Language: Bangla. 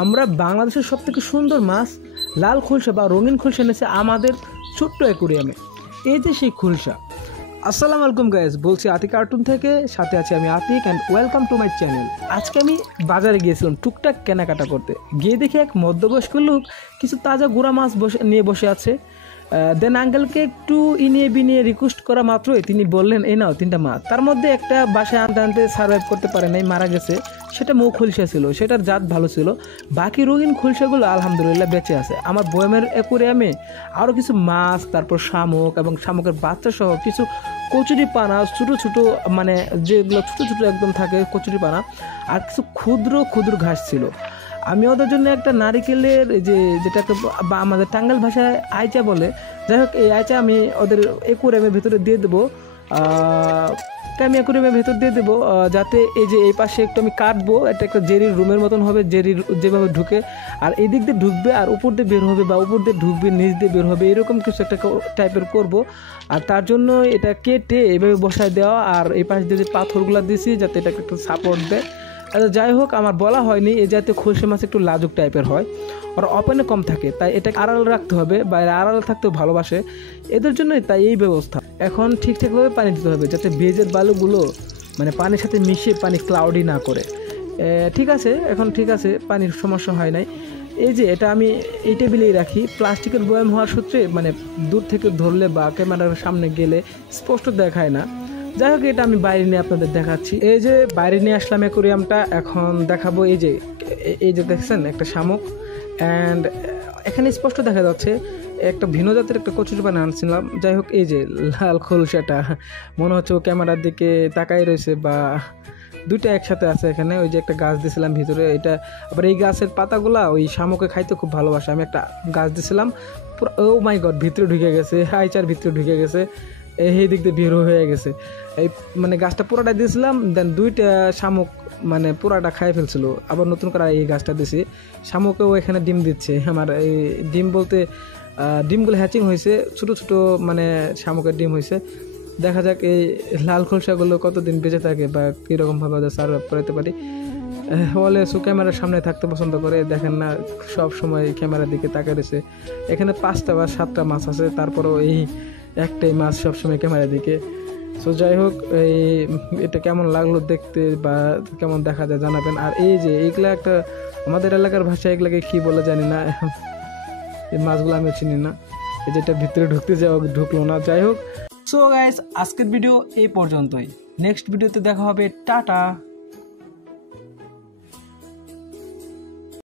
আমরা বাংলাদেশের সবথেকে সুন্দর মাছ লাল খুলসা বা রঙিন খুলসা এনেছে আমাদের ছোট্ট অ্যাকোরিয়ামে। এই যে সেই খুলসা। আসসালামু আলাইকুম গাইস, বলছি আতিক কার্টুন থেকে, সাথে আছি আমি Atik and welcome to my channel. আজকে আমি বাজারে গিয়েছিলাম টুকটাক কেনাকাটা করতে, গিয়ে দেখি এক মধ্যবয়স্ক লোক কিছু তাজা গুঁড়া মাছ নিয়ে বসে আছে। দেন আঙ্কেলকে একটু বিনিয়ে রিকোয়েস্ট করা মাত্রই তিনি বললেন, এই নাও 3টা মাছ। তার মধ্যে একটা বাসায় আনতে আনতে সার্ভাইভ করতে পারে নাই, মারা গেছে। সেটা মৌ খুলসা ছিল, সেটার জাত ভালো ছিল। বাকি রঙিন খুলসাগুলো আলহামদুলিল্লাহ বেঁচে আছে। আমার বয়ামের অ্যাকোরিয়ামে আরও কিছু মাছ, তারপর শামুক এবং শামুকের বাচ্চা সহ কিছু কচুরি পানা, ছোটো ছোটো মানে যেগুলো ছোটো ছোটো একদম থাকে কচুরি পানা, আর কিছু ক্ষুদ্র ক্ষুদ্র ঘাস ছিল। আমি ওদের জন্য একটা নারিকেলের যেটাকে আমাদের টাঙ্গাইল ভাষায় আইচা বলে, যাই হোক এই আইচা আমি ওদের অ্যাকোরিয়ামের ভেতরে দিয়ে দেবো। আমি অ্যাকোরিয়ামের ভেতর দিয়ে দেবো, যাতে এই পাশে একটু আমি কাটবো, এটা একটা জেরির রুমের মতন হবে, জেরির যেভাবে ঢুকে আর এই দিক দিয়ে ঢুকবে আর উপর দিয়ে বের হবে, বা উপর দিয়ে ঢুকবে নিচ দিয়ে বের হবে, এরকম কিছু একটা টাইপের করব। আর তার জন্য এটা কেটে এভাবে বসায় দেওয়া, আর এই পাশ দিয়ে যে পাথরগুলো দিয়েছি যাতে এটাকে একটু সাপোর্ট দেয়। যাই হোক, আমার বলা হয়নি এই জাতীয় খুলসা মাছ একটু লাজুক টাইপের হয়, আর ওপেনে কম থাকে, তাই এটাকে আড়াল রাখতে হবে, বাইরে আড়াল থাকতেও ভালোবাসে এদের জন্যই, তাই এই ব্যবস্থা। এখন ঠিকঠাকভাবে পানি দিতে হবে যাতে ভেজের বালুগুলো মানে পানির সাথে মিশে পানি ক্লাউডি না করে। ঠিক আছে, এখন ঠিক আছে, পানির সমস্যা হয় নাই। এই যে এটা আমি এই টেবিলেই রাখি, প্লাস্টিকের বয়াম হওয়ার সূত্রে মানে দূর থেকে ধরলে বা ক্যামেরার সামনে গেলে স্পষ্ট দেখায় না। যাই হোক, এটা আমি বাইরে নিয়ে আপনাদের দেখাচ্ছি। এই যে বাইরে নিয়ে আসলাম অ্যাকোরিয়ামটা, এখন দেখাবো। এই যে দেখছেন একটা শামুক, অ্যান্ড এখানে স্পষ্ট দেখা যাচ্ছে একটা ভিন্ন জাতের একটা কচুরি পানা আনছিলাম। যাই হোক, এই যে লাল খোলসাটা মনে হচ্ছে ও ক্যামেরার দিকে তাকাই রয়েছে, বা দুইটা একসাথে আছে এখানে। ওই যে একটা গাছ দিয়েছিলাম ভিতরে, এটা আবার এই গাছের পাতাগুলা ওই শামুকে খাইতে খুব ভালোবাসে। আমি একটা গাছ দিয়েছিলাম, পুরো ও মাই গড ভিতরে ঢুকে গেছে, আইচার ভিতরে ঢুকে গেছে, এই দিক দিয়ে বের হয়ে গেছে। এই মানে গাছটা পুরাটা দিয়েছিলাম, দেন 2টা শামুক মানে পুরাটা খাই ফেলছিল। আবার নতুন করে এই গাছটা দিয়েছি, শামুকেও এখানে ডিম দিচ্ছে। আমার এই ডিম বলতে ডিমগুলো হ্যাচিং হয়েছে, ছোটো ছোটো মানে শামুকের ডিম হয়েছে। দেখা যাক এই লাল খোলসাগুলো কতদিন বেঁচে থাকে বা কীরকমভাবে ওদের সার্ভ করাতে পারি। বলে ক্যামেরার সামনে থাকতে পছন্দ করে, দেখেন না সব সময় ক্যামেরার দিকে তাকিয়ে রয়েছে। এখানে 5টা বা 7টা মাছ আছে, তারপরেও এই একটাই মাছ সবসময় ক্যামেরার দিকে। সো যাই হোক, এটা কেমন লাগলো দেখতে বা কেমন দেখা যায় জানাবেন। আর এই যে এইগুলা একটা আমাদের এলাকার ভাষায় এগুলাকে কী বলে জানি না, এই মাছগুলো আমি চিনি না। এই যেটা ভিতরে ঢুকতে যাওয়া ঢুকলো না। যাই হোক, সো গাইস, আজকের ভিডিও এই পর্যন্তই। নেক্সট ভিডিওতে দেখা হবে। টাটা।